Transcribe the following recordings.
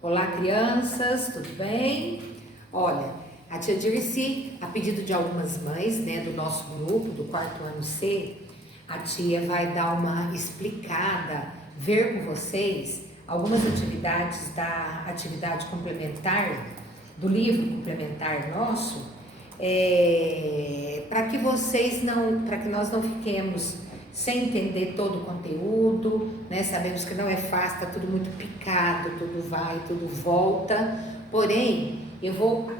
Olá, crianças, tudo bem? Olha, a tia Dirce, a pedido de algumas mães, né, do nosso grupo, do quarto ano C, a tia vai dar uma explicada, ver com vocês algumas atividades da atividade complementar, do livro complementar nosso, para que nós não fiquemos sem entender todo o conteúdo, né? Sabemos que não é fácil, está tudo muito picado, tudo vai, tudo volta. Porém,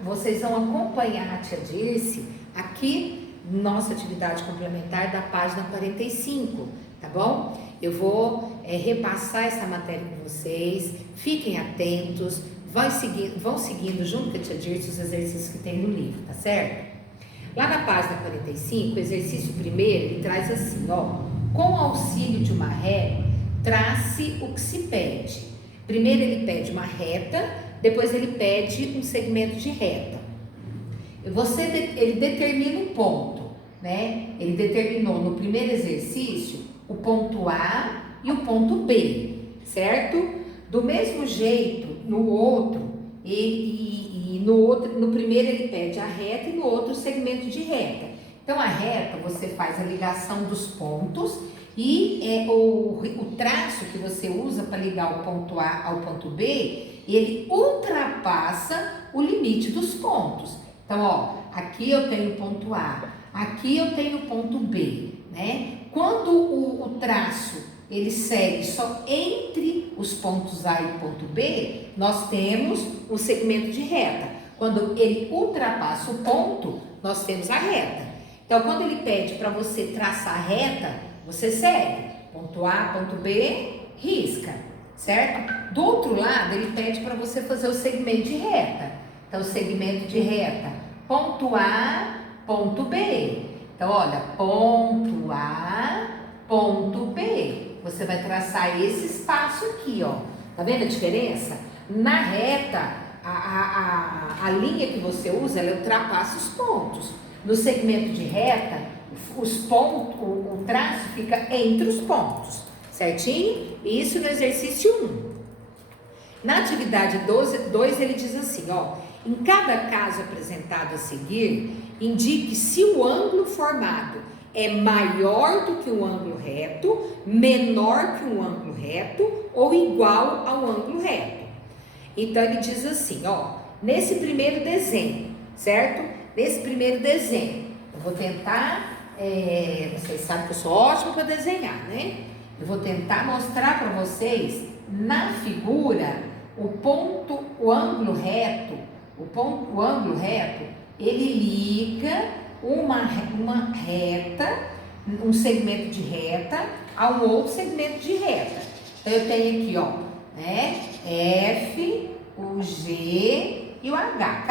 vocês vão acompanhar a tia Dirce aqui, nossa atividade complementar da página 45, tá bom? Eu vou repassar essa matéria com vocês, fiquem atentos, vão seguindo junto com a tia Dirce os exercícios que tem no livro, tá certo? Lá na página 45, o exercício primeiro, ele traz assim, ó: com o auxílio de uma régua, trace o que se pede. Primeiro ele pede uma reta, depois ele pede um segmento de reta. Ele determina um ponto, né? Ele determinou no primeiro exercício o ponto A e o ponto B, certo? Do mesmo jeito, no outro, no primeiro ele pede a reta e no outro o segmento de reta. Então a reta você faz a ligação dos pontos e o traço que você usa para ligar o ponto A ao ponto B, ele ultrapassa o limite dos pontos. Então, ó, aqui eu tenho o ponto A, aqui eu tenho o ponto B, né? Quando o traço ele segue só entre os pontos A e o ponto B, nós temos um segmento de reta. Quando ele ultrapassa o ponto, nós temos a reta. Então, quando ele pede para você traçar a reta, você segue. Ponto A, ponto B, risca, certo? Do outro lado, ele pede para você fazer o segmento de reta. Então, o segmento de reta, ponto A, ponto B. Então, olha, ponto A, ponto B. Você vai traçar esse espaço aqui, ó. Tá vendo a diferença? Na reta, a linha que você usa, ela ultrapassa os pontos. No segmento de reta, o traço fica entre os pontos, certinho? Isso no exercício 1. Na atividade 2, ele diz assim, ó: em cada caso apresentado a seguir, indique se o ângulo formado é maior do que um ângulo reto, menor que um ângulo reto ou igual a um ângulo reto. Então ele diz assim, ó, nesse primeiro desenho, certo? Nesse primeiro desenho, eu vou tentar, vocês sabem que eu sou ótima para desenhar, né? Eu vou tentar mostrar para vocês na figura o ângulo reto, ele liga uma reta, um segmento de reta a um outro segmento de reta. Então eu tenho aqui, ó, né? F, o G e o H.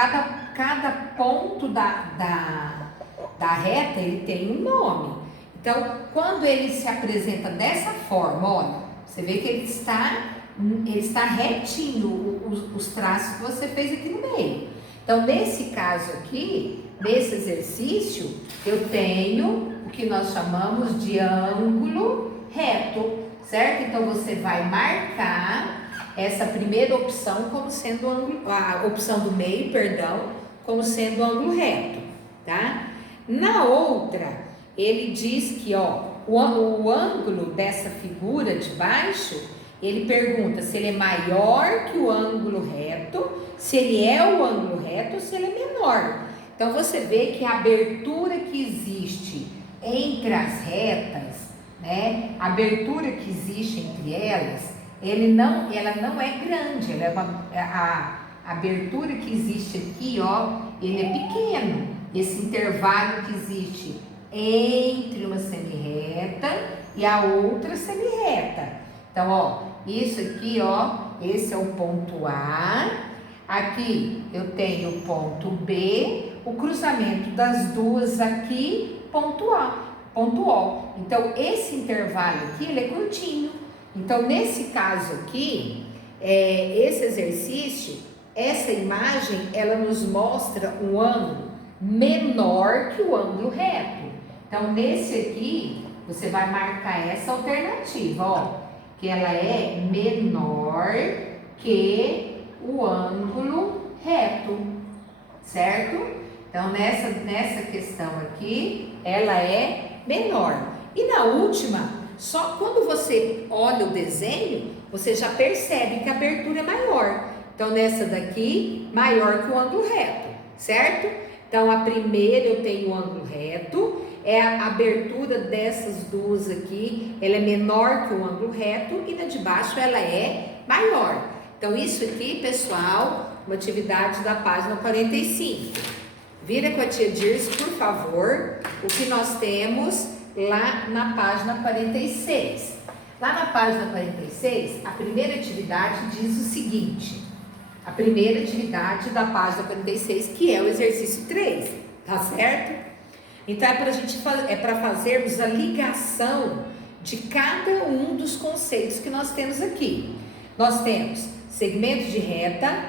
Cada ponto da reta, ele tem um nome. Então, quando ele se apresenta dessa forma, olha, você vê que ele está retinho, os traços que você fez aqui no meio. Então, nesse caso aqui, nesse exercício, eu tenho o que nós chamamos de ângulo reto, certo? Então, você vai marcar essa primeira opção como sendo a opção do meio, como sendo ângulo reto, tá? Na outra, ele diz que, ó, o ângulo dessa figura de baixo, ele pergunta se ele é maior que o ângulo reto, se ele é o ângulo reto ou se ele é menor. Então, você vê que a abertura que existe entre as retas, né, a abertura que existe entre elas, ela não é grande, a abertura que existe aqui, ó, ele é pequeno. Esse intervalo que existe entre uma semirreta e a outra semirreta. Então, ó, isso aqui, ó, esse é o ponto A. Aqui eu tenho o ponto B, o cruzamento das duas aqui, ponto A, ponto O. Então, esse intervalo aqui, ele é curtinho. Então, nesse caso aqui, esse exercício, essa imagem, ela nos mostra um ângulo menor que o ângulo reto. Então, nesse aqui, você vai marcar essa alternativa, ó, que ela é menor que o ângulo reto, certo? Então, nessa questão aqui, ela é menor. E na última, só quando você olha o desenho, você já percebe que a abertura é maior. Então, nessa daqui, maior que o ângulo reto, certo? Então, a primeira eu tenho o ângulo reto, a abertura dessas duas aqui, ela é menor que o ângulo reto e na de baixo ela é maior. Então, isso aqui, pessoal, uma atividade da página 45. Vira com a tia Dirce, por favor, o que nós temos lá na página 46. Lá na página 46, a primeira atividade diz o seguinte, a primeira atividade da página 46, que é o exercício 3, tá certo? Então, é para fazermos a ligação de cada um dos conceitos que nós temos aqui. Nós temos segmento de reta,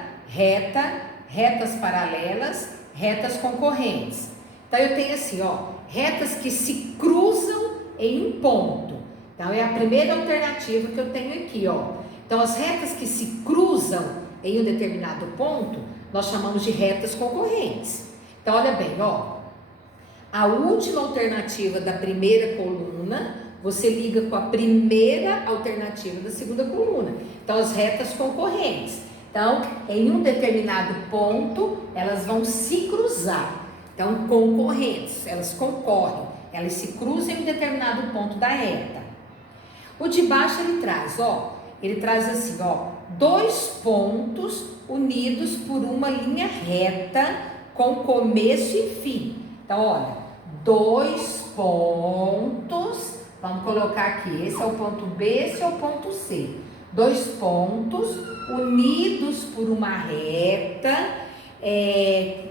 retas paralelas, retas concorrentes. Então, eu tenho assim, ó, retas que se cruzam em um ponto. Então, é a primeira alternativa que eu tenho aqui, ó. Então, as retas que se cruzam em um determinado ponto, nós chamamos de retas concorrentes. Então, olha bem, ó. A última alternativa da primeira coluna, você liga com a primeira alternativa da segunda coluna. Então, as retas concorrentes. Então, em um determinado ponto, elas vão se cruzar. Então, concorrentes, elas concorrem, elas se cruzam em um determinado ponto da reta. O de baixo ele traz assim, ó, dois pontos unidos por uma linha reta com começo e fim. Então, olha, dois pontos, vamos colocar aqui, esse é o ponto B, esse é o ponto C. Dois pontos unidos por uma reta,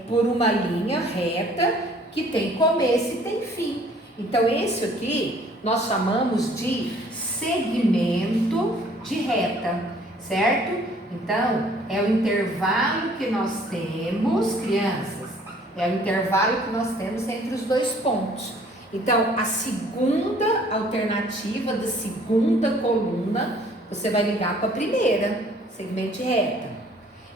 por uma linha reta que tem começo e tem fim. Então, esse aqui nós chamamos de segmento de reta, certo? Então, é o intervalo que nós temos, crianças, é o intervalo que nós temos entre os dois pontos. Então, a segunda alternativa da segunda coluna, você vai ligar com a primeira, segmento de reta.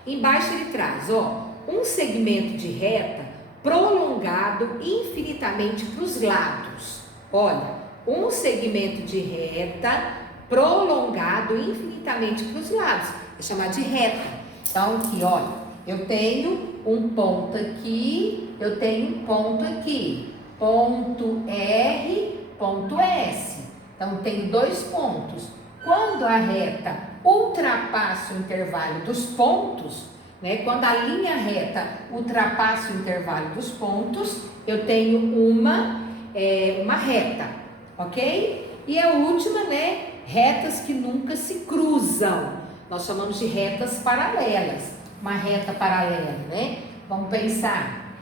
Embaixo ele traz, ó, um segmento de reta prolongado infinitamente para os lados. Olha, um segmento de reta prolongado infinitamente para os lados, é chamado de reta. Então, aqui, olha, eu tenho um ponto aqui, eu tenho um ponto aqui, ponto R, ponto S. Então, tenho dois pontos. Quando a reta ultrapassa o intervalo dos pontos, né, quando a linha reta ultrapassa o intervalo dos pontos, eu tenho uma reta, ok? E a última, né, retas que nunca se cruzam, nós chamamos de retas paralelas. Uma reta paralela, né? Vamos pensar,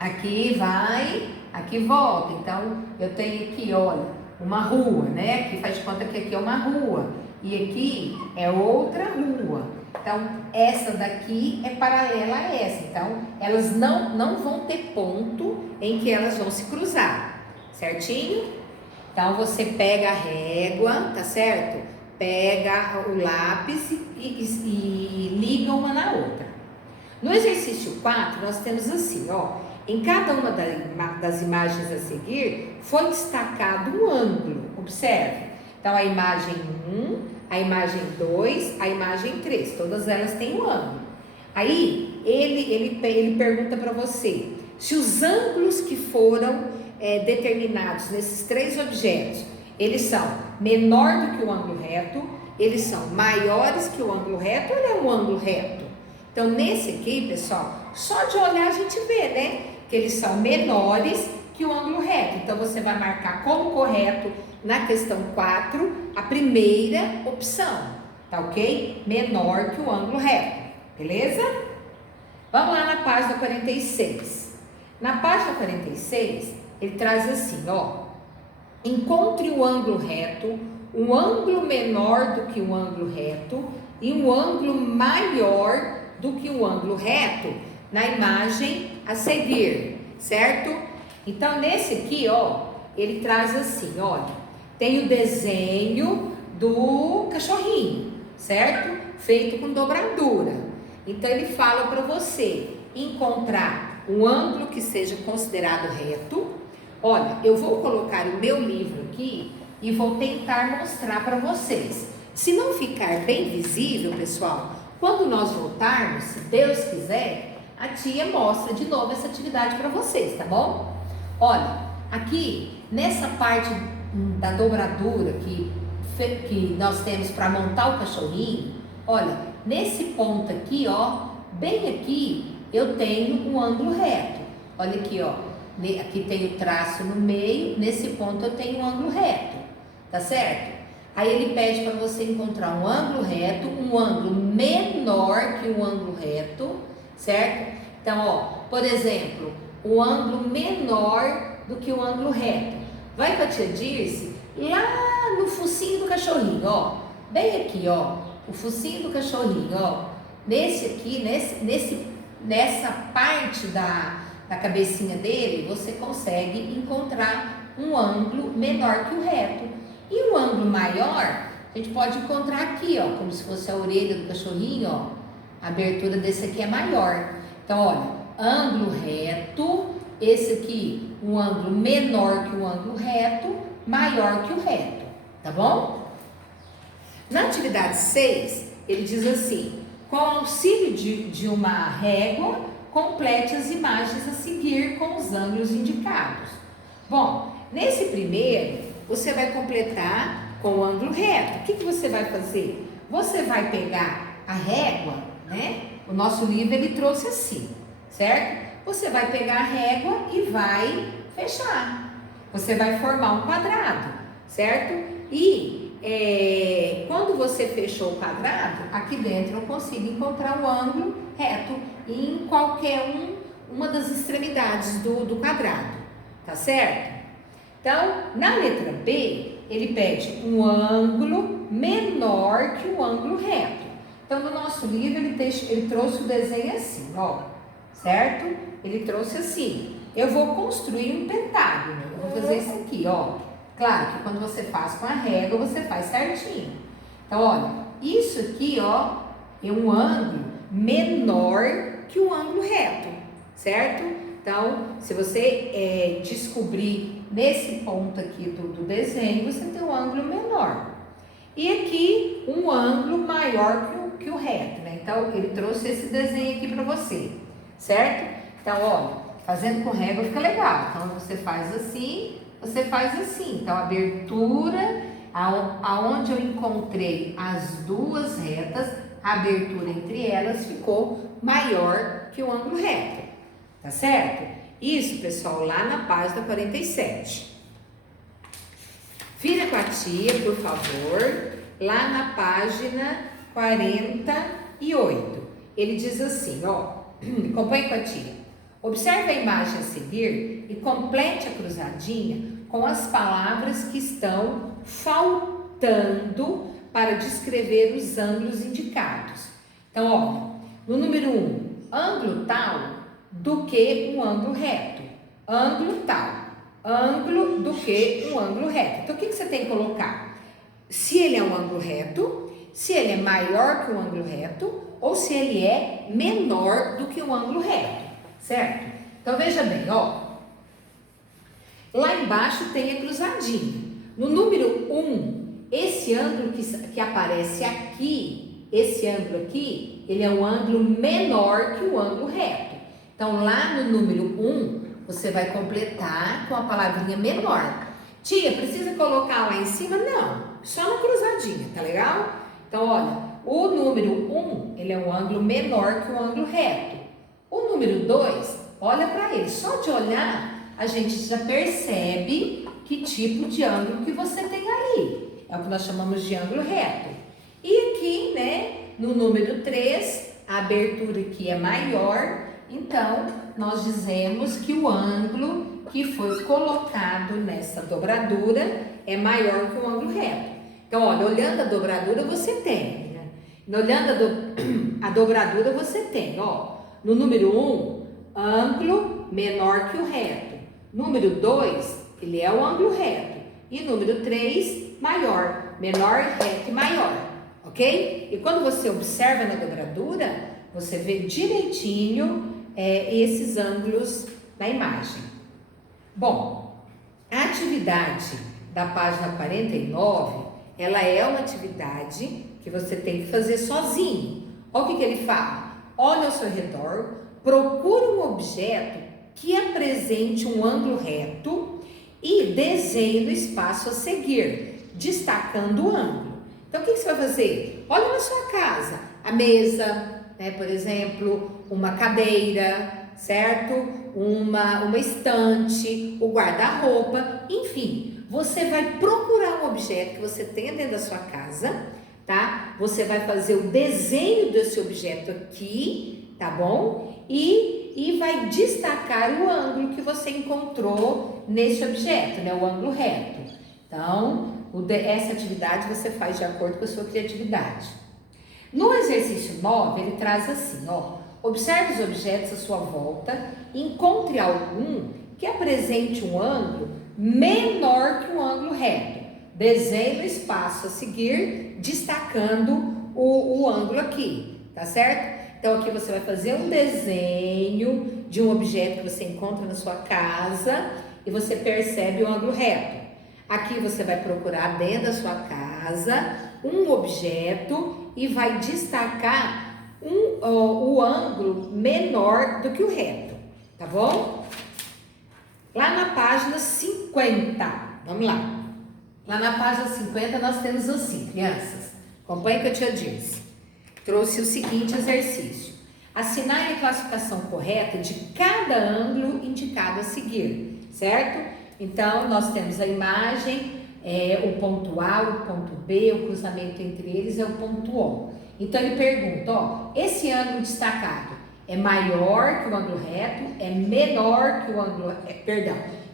aqui vai, aqui volta. Então, eu tenho aqui, olha, uma rua, né? Aqui faz de conta que aqui é uma rua e aqui é outra rua. Então, essa daqui é paralela a essa. Então, elas não vão ter ponto em que elas vão se cruzar, certinho? Então, você pega a régua, tá certo? Pega o lápis e liga uma na outra. No exercício 4, nós temos assim, ó, em cada uma das imagens a seguir, foi destacado um ângulo, observe. Então, a imagem 1, a imagem 2, a imagem 3, todas elas têm um ângulo. Aí, ele pergunta para você, se os ângulos que foram determinados nesses três objetos, eles são menor do que o ângulo reto, eles são maiores que o ângulo reto ou é um ângulo reto? Então, nesse aqui, pessoal, só de olhar a gente vê, né? Que eles são menores que o ângulo reto. Então, você vai marcar como correto na questão 4 a primeira opção, tá ok? Menor que o ângulo reto, beleza? Vamos lá na página 46. Na página 46, ele traz assim, ó. Encontre o ângulo reto, um ângulo menor do que o ângulo reto e um ângulo maior do que o ângulo reto na imagem a seguir, certo? Então, nesse aqui, ó, ele traz assim, olha, tem o desenho do cachorrinho, certo? Feito com dobradura. Então, ele fala para você encontrar um ângulo que seja considerado reto. Olha, eu vou colocar o meu livro aqui e vou tentar mostrar para vocês. Se não ficar bem visível, pessoal, quando nós voltarmos, se Deus quiser, a tia mostra de novo essa atividade para vocês, tá bom? Olha, aqui nessa parte da dobradura que nós temos para montar o cachorrinho, olha, nesse ponto aqui, ó, bem aqui, eu tenho um ângulo reto. Olha aqui, ó, aqui tem o traço no meio, nesse ponto eu tenho um ângulo reto, tá certo? Aí ele pede para você encontrar um ângulo reto, um ângulo menor que o ângulo reto, certo? Então, ó, por exemplo, o ângulo menor do que o ângulo reto. Vai com a tia Dirce lá no focinho do cachorrinho, ó, bem aqui, ó, o focinho do cachorrinho, ó, nesse aqui, nessa parte da cabecinha dele, você consegue encontrar um ângulo menor que o reto. E o ângulo maior, a gente pode encontrar aqui, ó, como se fosse a orelha do cachorrinho, ó, a abertura desse aqui é maior. Então, olha, ângulo reto, esse aqui, um ângulo menor que o ângulo reto, maior que o reto, tá bom? Na atividade 6, ele diz assim: com auxílio de uma régua, complete as imagens a seguir com os ângulos indicados. Bom, nesse primeiro, você vai completar com o ângulo reto. O que você vai fazer? Você vai pegar a régua, né? O nosso livro ele trouxe assim, certo? Você vai pegar a régua e vai fechar. Você vai formar um quadrado, certo? E quando você fechou o quadrado, aqui dentro eu consigo encontrar o ângulo reto em qualquer uma das extremidades do quadrado, tá certo? Então, na letra B, ele pede um ângulo menor que o ângulo reto. Então, no nosso livro, ele trouxe o desenho assim, ó, certo? Ele trouxe assim. Eu vou construir um pentágono. Eu vou fazer isso aqui, ó. Claro que quando você faz com a régua, você faz certinho. Então, olha, isso aqui, ó, é um ângulo menor que o ângulo reto, certo? Então, se você descobrir nesse ponto aqui do desenho, você tem um ângulo menor. E aqui, um ângulo maior que o reto, né? Então, ele trouxe esse desenho aqui para você, certo? Então, olha, fazendo com régua fica legal. Então, você faz assim, você faz assim. Então, a abertura, aonde eu encontrei as duas retas, a abertura entre elas ficou maior que o ângulo reto. Tá certo? Isso, pessoal, lá na página 47. Vira com a tia, por favor, lá na página 48. Ele diz assim, ó, acompanhe com a tia. Observe a imagem a seguir e complete a cruzadinha com as palavras que estão faltando para descrever os ângulos indicados. Então, olha, no número 1, ângulo tal do que um ângulo reto. Ângulo tal, ângulo do que um ângulo reto. Então, o que você tem que colocar? Se ele é um ângulo reto, se ele é maior que um ângulo reto, ou se ele é menor do que um ângulo reto, certo? Então, veja bem, ó. Lá embaixo tem a cruzadinha. No número 1, esse ângulo que aparece aqui, esse ângulo aqui, ele é um ângulo menor que o ângulo reto. Então, lá no número 1, você vai completar com a palavrinha menor. Tia, precisa colocar lá em cima? Não, só na cruzadinha, tá legal? Então, olha, o número 1, ele é um ângulo menor que o ângulo reto. O número 2, olha para ele. Só de olhar, a gente já percebe que tipo de ângulo que você tem ali. É o que nós chamamos de ângulo reto. E aqui, né, no número 3, a abertura aqui é maior. Então, nós dizemos que o ângulo que foi colocado nessa dobradura é maior que o ângulo reto. Então, olha, olhando a dobradura, você tem. Né? Olhando a dobradura, você tem, ó. No número 1, ângulo menor que o reto. Número 2, ele é o ângulo reto. E número 3, maior. Menor, reto e maior. Ok? E quando você observa na dobradura, você vê direitinho esses ângulos na imagem. Bom, a atividade da página 49, ela é uma atividade que você tem que fazer sozinho. Olha o que ele fala. Olha ao seu redor, procure um objeto que apresente um ângulo reto e desenhe no espaço a seguir, destacando o ângulo. Então, o que você vai fazer? Olha na sua casa, a mesa, né, por exemplo, uma cadeira, certo? Uma estante, o guarda-roupa, enfim. Você vai procurar um objeto que você tenha dentro da sua casa, tá? Você vai fazer o desenho desse objeto aqui, tá bom? E vai destacar o ângulo que você encontrou nesse objeto, né? O ângulo reto. Então, essa atividade você faz de acordo com a sua criatividade. No exercício 9, ele traz assim, ó. Observe os objetos à sua volta e encontre algum que apresente um ângulo menor que um ângulo reto. Desenhe o espaço a seguir, destacando o ângulo aqui, tá certo? Então, aqui você vai fazer um desenho de um objeto que você encontra na sua casa e você percebe o ângulo reto. Aqui você vai procurar dentro da sua casa um objeto e vai destacar o ângulo menor do que o reto, tá bom? Lá na página 50, vamos lá. Lá na página 50 nós temos assim, crianças, acompanhe o que eu te disse. Trouxe o seguinte exercício. Assinale a classificação correta de cada ângulo indicado a seguir, certo? Então, nós temos a imagem, o ponto A, o ponto B, o cruzamento entre eles é o ponto O. Então, ele pergunta, ó, esse ângulo destacado é maior que o ângulo reto, é menor que o ângulo,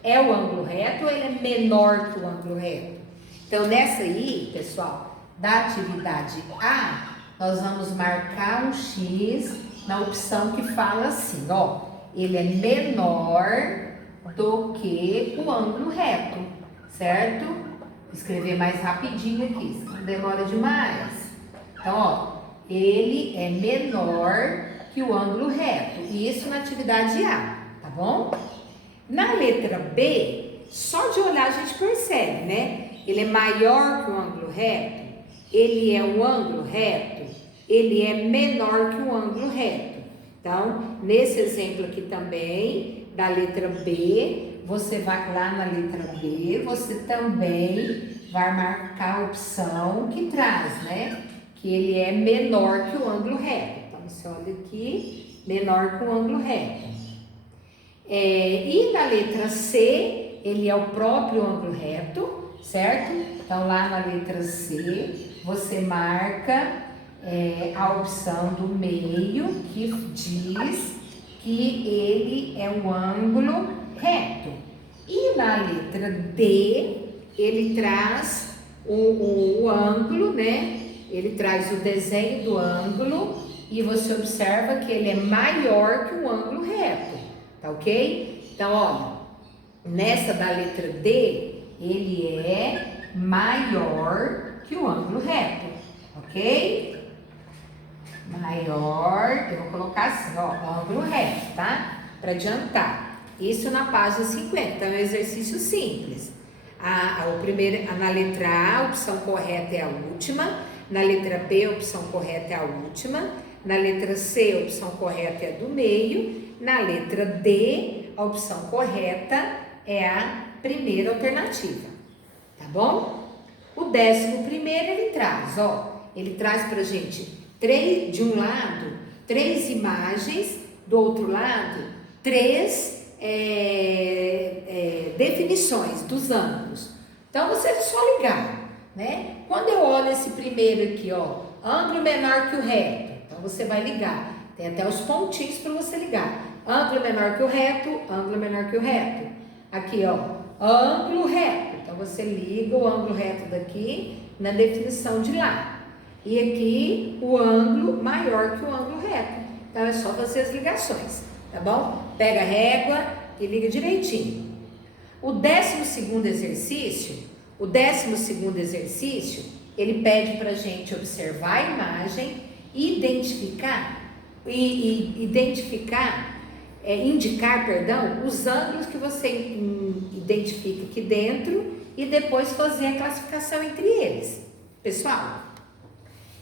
é o ângulo reto ou ele é menor que o ângulo reto? Então, nessa aí, pessoal, da atividade A, nós vamos marcar um X na opção que fala assim, ó, ele é menor do que o ângulo reto, certo? Vou escrever mais rapidinho aqui, não demora demais. Então, ó, ele é menor que o ângulo reto, e isso na atividade A, tá bom? Na letra B, só de olhar a gente percebe, né? Ele é maior que o ângulo reto, ele é um ângulo reto, ele é menor que o ângulo reto. Então, nesse exemplo aqui também, da letra B, você vai lá na letra B, você também vai marcar a opção que traz, né? Que ele é menor que o ângulo reto. Então, você olha aqui, menor que o ângulo reto. E na letra C, ele é o próprio ângulo reto, certo? Então, lá na letra C, você marca a opção do meio, que diz que ele é um ângulo reto. E na letra D, ele traz o ângulo, né? Ele traz o desenho do ângulo e você observa que ele é maior que o ângulo reto, tá ok? Então, olha, nessa da letra D, ele é maior que o ângulo reto, ok? Maior, eu vou colocar assim, ó, ângulo reto, tá? Para adiantar. Isso na página 50, então é um exercício simples. Na letra A, a opção correta é a última. Na letra B, a opção correta é a última. Na letra C, a opção correta é a do meio. Na letra D, a opção correta é a primeira alternativa. Tá bom? O 11º ele traz, ó. Ele traz pra gente de um lado, 3 imagens, do outro lado, 3 definições dos ângulos. Então, você é só ligar, né? Quando eu olho esse primeiro aqui, ó, ângulo menor que o reto, então você vai ligar. Tem até os pontinhos para você ligar. Ângulo menor que o reto, ângulo menor que o reto. Aqui, ó, ângulo reto. Então, você liga o ângulo reto daqui na definição de lá. E aqui o ângulo maior que o ângulo reto. Então, é só fazer as ligações, tá bom? Pega a régua e liga direitinho. O 12º exercício, ele pede pra gente observar a imagem e identificar identificar, indicar, perdão, os ângulos que você identifica aqui dentro e depois fazer a classificação entre eles. Pessoal,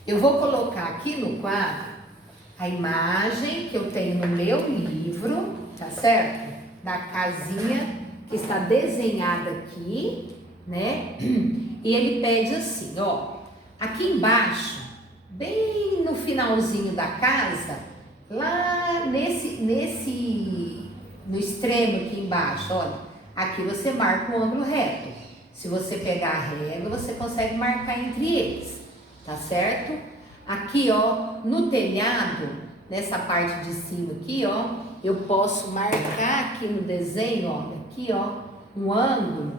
eu vou colocar aqui no quadro a imagem que eu tenho no meu livro, tá certo? Da casinha que está desenhada aqui, né? E ele pede assim, ó, aqui embaixo, bem no finalzinho da casa, lá no extremo aqui embaixo, olha, aqui você marca um ângulo reto. Se você pegar a régua, você consegue marcar entre eles, tá certo? Aqui, ó, no telhado, nessa parte de cima aqui, ó, eu posso marcar aqui no desenho, ó, aqui, ó, um ângulo,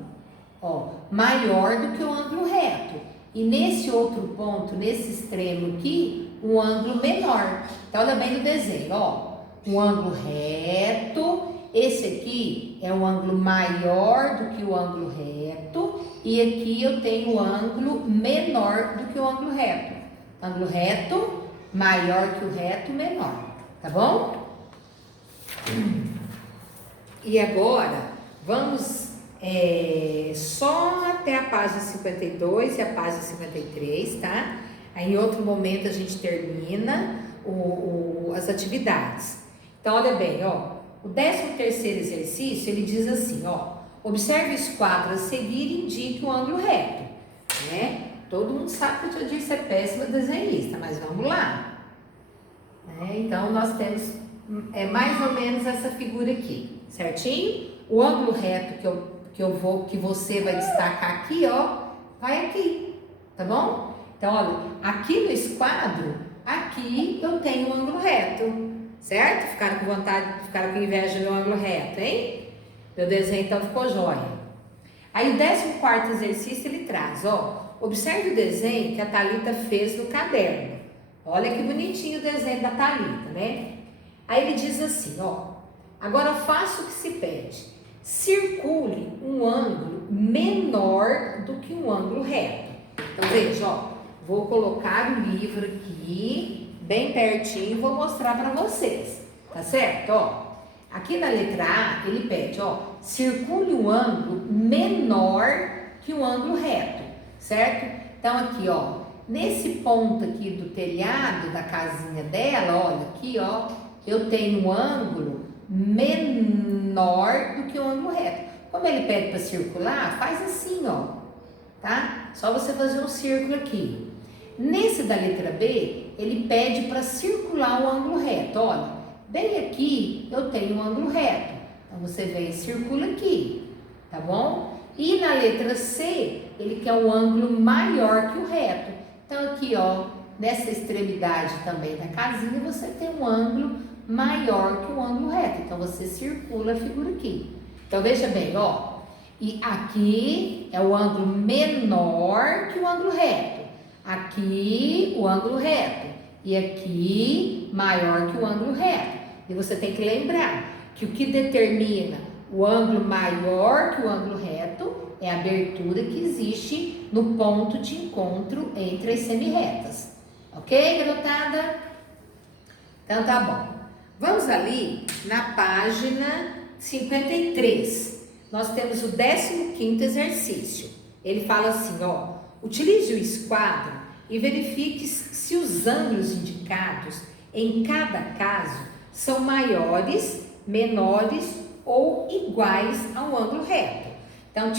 ó, maior do que o ângulo reto. E nesse outro ponto, nesse extremo aqui, um ângulo menor. Então, olha bem no desenho, ó, um ângulo reto. Esse aqui é um ângulo maior do que o ângulo reto. E aqui eu tenho um ângulo menor do que o ângulo reto. Ângulo reto, maior que o reto, menor. Tá bom? E agora, vamos só até a página 52 e a página 53, tá? Aí em outro momento a gente termina as atividades. Então, olha bem, ó. O 13º exercício, ele diz assim, ó. Observe os quadros a seguir e indique o ângulo reto, né? Todo mundo sabe que eu já disse é péssima desenhista, mas vamos lá. Então, nós temos mais ou menos essa figura aqui, certinho? O ângulo reto que você vai destacar aqui, ó, vai aqui, tá bom? Então, olha, aqui no esquadro, aqui eu tenho um ângulo reto, certo? Ficaram com vontade, ficaram com inveja do meu ângulo reto, hein? Meu desenho então ficou jóia. Aí o 14º exercício ele traz, ó, observe o desenho que a Thalita fez no caderno. Olha que bonitinho o desenho da Thalita, né? Aí ele diz assim, ó, agora faça o que se pede. Circule um ângulo menor do que um ângulo reto. Então veja, ó, vou colocar o livro aqui, bem pertinho, e vou mostrar para vocês, tá certo? Ó, aqui na letra A, ele pede, ó, circule um ângulo menor que um ângulo reto, certo? Então aqui, ó, nesse ponto aqui do telhado da casinha dela, olha, aqui, ó, eu tenho um ângulo menor do que o ângulo reto. Como ele pede para circular, faz assim, ó, tá? Só você fazer um círculo aqui. Nesse da letra B, ele pede para circular o ângulo reto. Olha, bem aqui eu tenho um ângulo reto. Então você vem e circula aqui, tá bom? E na letra C, ele quer um ângulo maior que o reto. Então aqui, ó, nessa extremidade também da casinha, você tem um ângulo maior que o ângulo reto. Então você circula a figura aqui. Então veja bem, ó, e aqui é o ângulo menor que o ângulo reto. Aqui o ângulo reto e aqui maior que o ângulo reto. E você tem que lembrar que o que determina o ângulo maior que o ângulo reto é a abertura que existe no ponto de encontro entre as semirretas. Ok, garotada? Então tá bom. Vamos ali na página 53. Nós temos o 15º exercício. Ele fala assim, ó, utilize o esquadro e verifique se os ângulos indicados em cada caso são maiores, menores ou iguais ao ângulo reto. Então,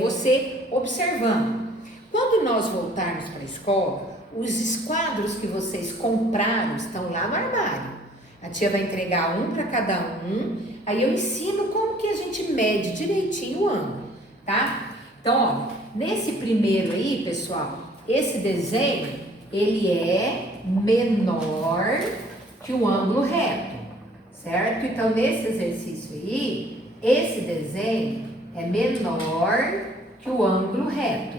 você observando. Quando nós voltarmos para a escola, os esquadros que vocês compraram estão lá no armário. A tia vai entregar um para cada um, aí eu ensino como que a gente mede direitinho o ângulo, tá? Então, ó, nesse primeiro aí, pessoal, esse desenho, ele é menor que o ângulo reto, certo? Então, nesse exercício aí, esse desenho é menor que o ângulo reto,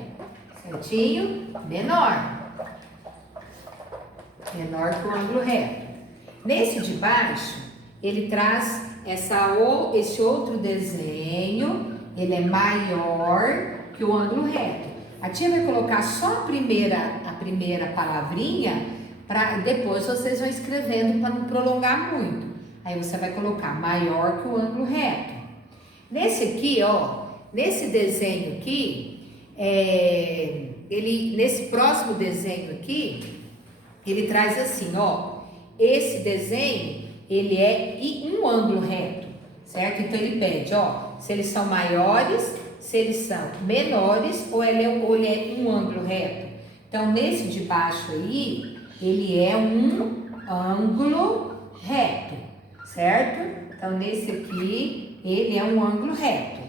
certinho? Menor que o ângulo reto. Nesse de baixo, ele traz esse outro desenho, ele é maior que o ângulo reto. A tia vai colocar só a primeira palavrinha Depois vocês vão escrevendo para não prolongar muito. Aí você vai colocar maior que o ângulo reto. Nesse aqui, ó, nesse desenho aqui, nesse próximo desenho aqui, ele traz assim, ó, esse desenho, ele é um ângulo reto, certo? Então ele pede, ó, se eles são maiores, se eles são menores ou ele é um ângulo reto. Então nesse de baixo aí, ele é um ângulo reto, certo? Então nesse aqui, ele é um ângulo reto,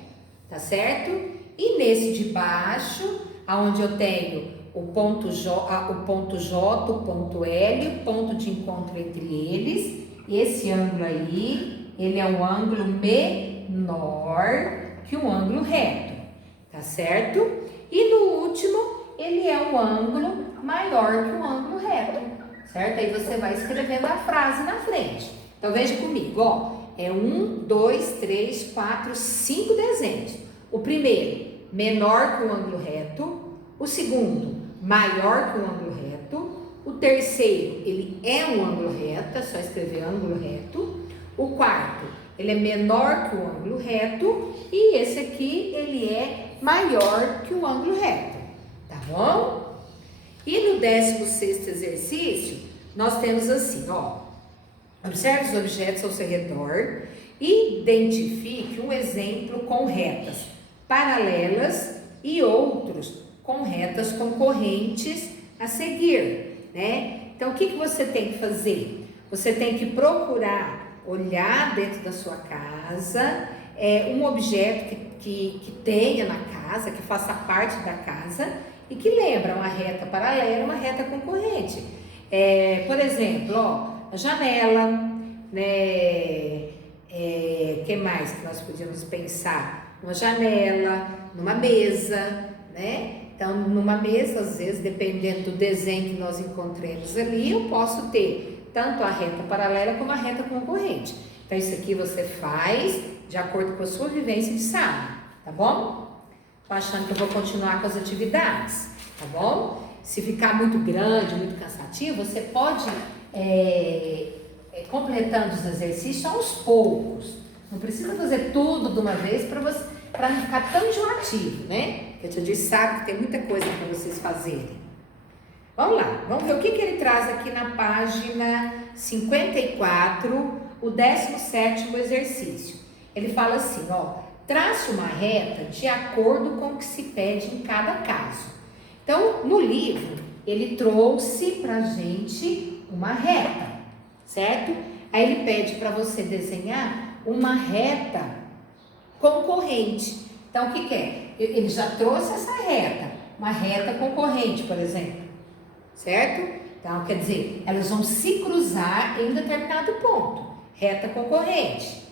tá certo? E nesse de baixo, aonde eu tenho o ponto J, o ponto L, o ponto de encontro entre eles, esse ângulo aí, ele é um ângulo menor que um ângulo reto, tá certo? E no último, ele é um ângulo maior que um ângulo reto, certo? Aí você vai escrevendo a frase na frente. Então veja comigo, ó, é 1, 2, 3, 4, 5 desenhos. O primeiro, menor que o ângulo reto. O segundo, maior que o ângulo reto. O terceiro, ele é um ângulo reto, é só escrever ângulo reto. O quarto, ele é menor que o ângulo reto. E esse aqui, ele é maior que o ângulo reto, tá bom? E no 16º exercício, nós temos assim, ó. Observe os objetos ao seu redor e identifique um exemplo com retas paralelas e outros com retas concorrentes a seguir, né? Então, o que você tem que fazer? Você tem que procurar olhar dentro da sua casa um objeto que tenha na casa, que faça parte da casa e que lembra uma reta paralela e uma reta concorrente. Por exemplo, ó, a janela, né? Que mais que nós podíamos pensar? Uma janela, numa mesa, né? Então, numa mesa, às vezes, dependendo do desenho que nós encontremos ali, eu posso ter tanto a reta paralela como a reta concorrente. Então, isso aqui você faz de acordo com a sua vivência de sala, tá bom? Tô achando que eu vou continuar com as atividades, tá bom? Se ficar muito grande, muito cansativo, você pode completando os exercícios aos poucos. Não precisa fazer tudo de uma vez para não ficar tão enjoativo, né? Eu te disse, sabe que tem muita coisa para vocês fazerem. Vamos lá, vamos ver o que ele traz aqui na página 54, o 17º exercício. Ele fala assim, ó, trace uma reta de acordo com o que se pede em cada caso. Então, no livro, ele trouxe pra gente uma reta, certo? Aí ele pede para você desenhar uma reta concorrente. Então, o que é? Ele já trouxe essa reta, uma reta concorrente, por exemplo, certo? Então, quer dizer, elas vão se cruzar em um determinado ponto, reta concorrente.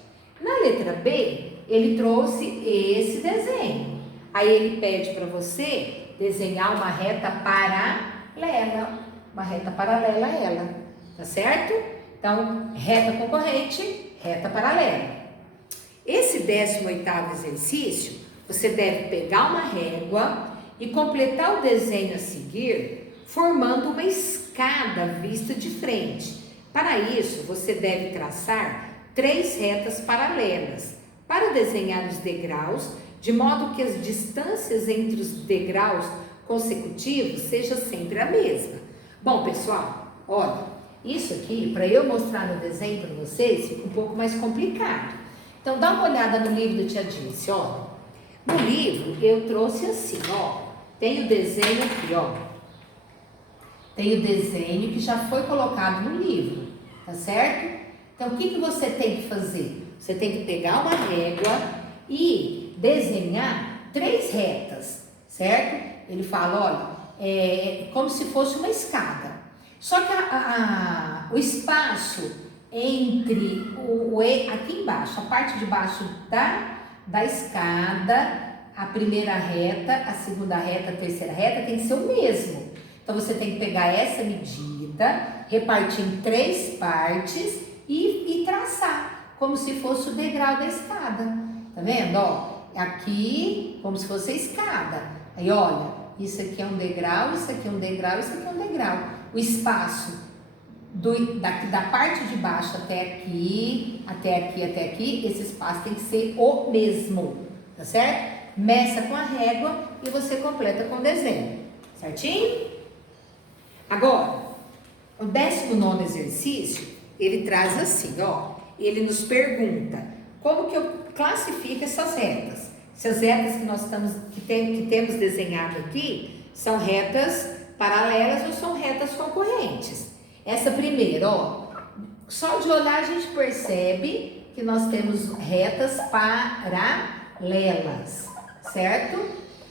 Na letra B, ele trouxe esse desenho. Aí ele pede para você desenhar uma reta paralela a ela, tá certo? Então, reta concorrente, reta paralela. Esse 18º exercício, você deve pegar uma régua e completar o desenho a seguir, formando uma escada vista de frente. Para isso, você deve traçar 3 retas paralelas para desenhar os degraus, de modo que as distâncias entre os degraus consecutivos seja sempre a mesma. Bom, pessoal, olha, isso aqui, para eu mostrar no desenho para vocês, fica um pouco mais complicado. Então, dá uma olhada no livro da Tia Dilce, ó. No livro, eu trouxe assim, ó. Tem o desenho aqui, ó. Tem o desenho que já foi colocado no livro, tá certo? Então, o que você tem que fazer? Você tem que pegar uma régua e desenhar 3 retas, certo? Ele fala, olha, como se fosse uma escada. Só que o espaço entre aqui embaixo, a parte de baixo da escada, a primeira reta, a segunda reta, a terceira reta tem que ser o mesmo. Então você tem que pegar essa medida, repartir em 3 partes e traçar como se fosse o degrau da escada. Tá vendo? Ó, aqui como se fosse a escada. Aí olha, isso aqui é um degrau, isso aqui é um degrau, isso aqui é um degrau. O espaço da parte de baixo até aqui, até aqui, esse espaço tem que ser o mesmo, tá certo? Meça com a régua e você completa com o desenho, certinho? Agora, o 19º exercício, ele traz assim, ó, ele nos pergunta, como que eu classifico essas retas? Se as retas que nós temos desenhado aqui, são retas paralelas ou são retas concorrentes? Essa primeira, ó, só de olhar a gente percebe que nós temos retas paralelas, certo?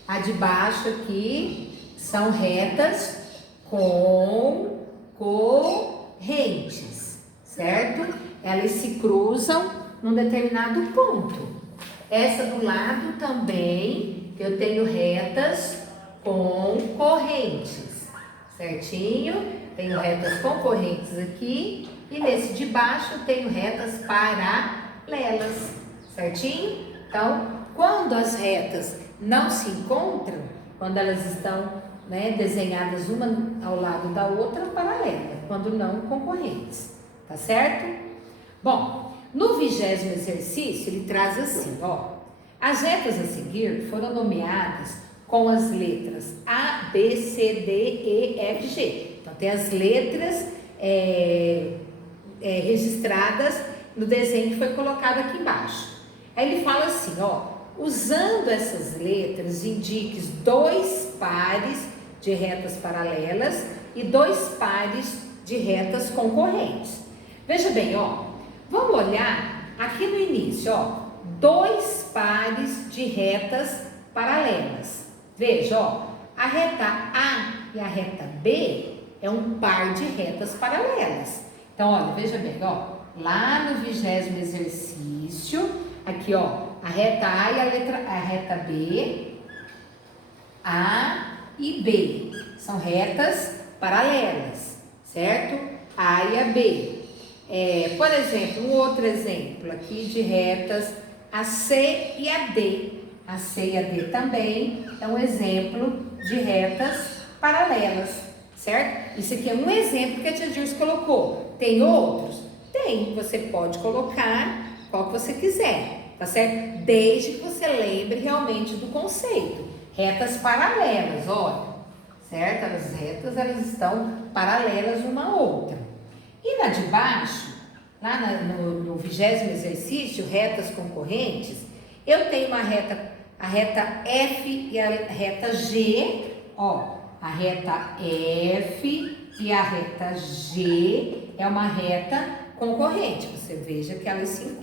A de baixo aqui são retas concorrentes, certo? Elas se cruzam num determinado ponto. Essa do lado também, eu tenho retas concorrentes, certinho? Tenho retas concorrentes aqui e nesse de baixo eu tenho retas paralelas, certinho? Então, quando as retas não se encontram, quando elas estão, né, desenhadas uma ao lado da outra, paralela, quando não concorrentes, tá certo? Bom, no 20º exercício ele traz assim, ó, as retas a seguir foram nomeadas com as letras A, B, C, D, E, F, G. Então tem as letras registradas no desenho que foi colocado aqui embaixo. Aí ele fala assim, ó, usando essas letras, indique 2 pares de retas paralelas e 2 pares de retas concorrentes. Veja bem, ó, vamos olhar aqui no início, ó, 2 pares de retas paralelas. Veja, ó, a reta A e a reta B é um par de retas paralelas. Então, olha, veja bem, ó, lá no 20º exercício, aqui, ó, a reta A e a reta B, A e B, são retas paralelas, certo? A e a B. Por exemplo, um outro exemplo aqui de retas a C e a D. A C e a D também é um exemplo de retas paralelas, certo? Isso aqui é um exemplo que a tia Dirce colocou. Tem outros? Tem, você pode colocar qual que você quiser, tá certo? Desde que você lembre realmente do conceito. Retas paralelas, olha, certo? As retas, elas estão paralelas uma à outra. E na de baixo, lá no 20º exercício, retas concorrentes, eu tenho a reta F e a reta G, ó, a reta F e a reta G é uma reta concorrente, você veja que elas se encontram.